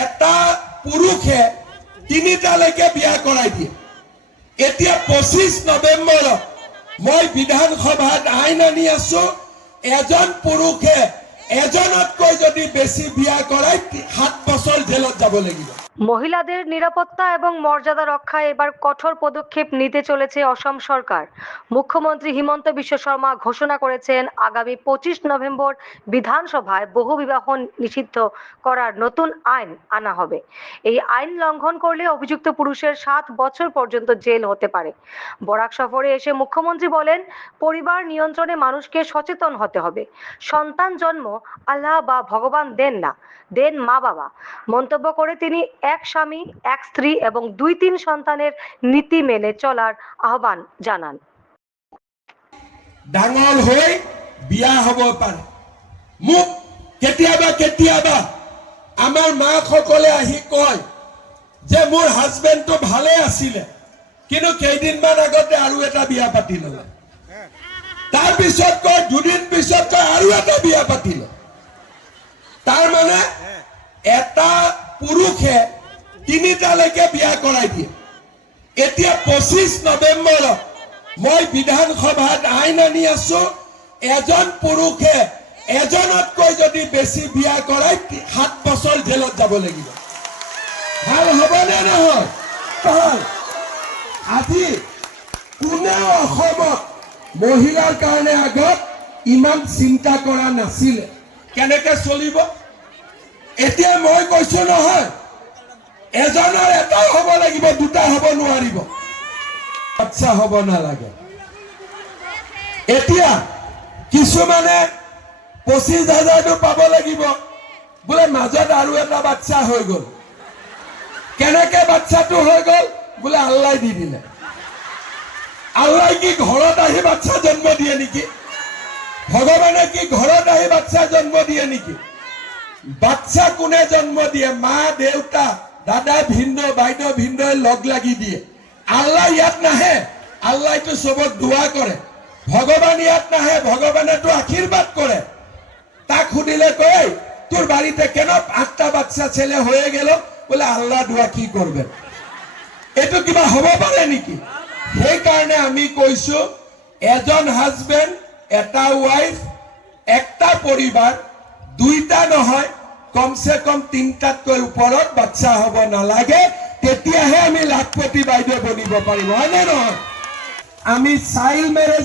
এটা পুৰুষে তিনিটালৈকে বিয়া কৰাই দিয়ে। এতিয়া পঁচিছ নৱেম্বৰত মই বিধানসভাত আইন আনি আছো, এজন পুৰুষে এজনতকৈ যদি বেছি বিয়া সাত জেলত যাব লাগিব। মহিলাদের নিরাপত্তা এবং মর্যাদা রক্ষায় এবার কঠোর পদক্ষেপ নিতে চলেছে অসম সরকার। মুখ্যমন্ত্রী হিমন্ত বিশ্ব শর্মা ঘোষণা করেছেন, আগামী পঁচিশ নভেম্বর বিধানসভায় বহুবিবাহ নিষিদ্ধ করার নতুন আইন আনা হবে। এই আইন লঙ্ঘন করলে অভিযুক্ত পুরুষের সাত বছর পর্যন্ত জেল হতে পারে। বরাক সফরে এসে মুখ্যমন্ত্রী বলেন, পরিবার নিয়ন্ত্রণে মানুষকে সচেতন হতে হবে। সন্তান জন্ম আল্লাহ বা ভগবান দেন না, দেন মা বাবা। মন্তব্য করে তিনি এক স্বামী, এক স্ত্রী এবং দুই তিন সন্তানের নীতি মেনে চলার আহ্বান জানান। ডাঙৰ হৈ বিয়া হ'ব পাৰে মোক কেতিয়াবা কেতিয়াবা আমাৰ মাকসকলে আহি কয় যে মোৰ হাজবেণ্ডটো ভালে আছিলে, কিন্তু কেইদিনমান আগতে আৰু এটা বিয়া পাতি ল'লে। তাৰপিছত কয়, দুদিন এটা বিয়া পাতিলে। তাৰমানে এটা পুৰুষে তিনিটালৈকে বিয়া কৰাই দিয়ে। এতিয়া পঁচিছ নৱেম্বৰত মই বিধানসভাত আইন আনি আছো, এজন পুৰুষে এজনতকৈ যদি বেছি বিয়া কৰাই, সাত বছৰ জেলত যাব লাগিব। ভালো হ'বনে নহয়? ভালো। আজি কোনেও অসমত মহিলাৰ কাৰণে আগত ইমান চিন্তা কৰা নাছিলে। কেনেকে চলিব? এতিয়া মই কৈছো নহয়, এজনৰ এটাই হ'ব লাগিব, দুটা হ'ব নোৱাৰিব। বাচ্চা হ'ব নালাগে। এতিয়া কিছুমানে পঁচিছ হাজাৰটো পাব লাগিব। বোলে মাজত আৰু এটা বাচ্চা হৈ গ'ল। কেনেকে বাচ্চাটো হৈ গ'ল? বোলে আল্লাই দি দিলে। আল্লাই কি ঘৰত আহি বাচ্চা জন্ম দিয়ে নেকি? ভগৱানে কি ঘৰত আহি বাচ্চা জন্ম দিয়ে নেকি? বাচ্চা কোনে জন্ম দিয়ে? মা, দেউতা, দাদা, ভিন্ন, বাইদেউ ভিন্দই লগ লাগি দিয়ে। আল্লাহ ইয়াত নাহে আল্লাহটো চবক দোৱা কৰে। ভগৱান ইয়াত নাহে ভগৱানেতো আশীৰ্বাদ কৰে। তাক সুধিলে কয় তোর বাড়িতে কেন আটটা বাচ্চা ছেলে হয়ে গেল? বলে, আল্লাহ দোয়া কি করবেন এইটো কিবা হ'ব পাৰে নেকি? সেইকাৰণে আমি কৈছো, এজন হাজবেণ্ড এটা ওয়াইফ একটা পরিবার, দুইটা নহয়, কমসে কম তিনিটাতকৈ ওপৰত বাচ্চা হ'ব নালাগে, তেতিয়াহে আমি লাখপতি বাইদেউ বনিব পাৰিম, হয়নে নহয়? আমি চাইল্ড মেৰেজ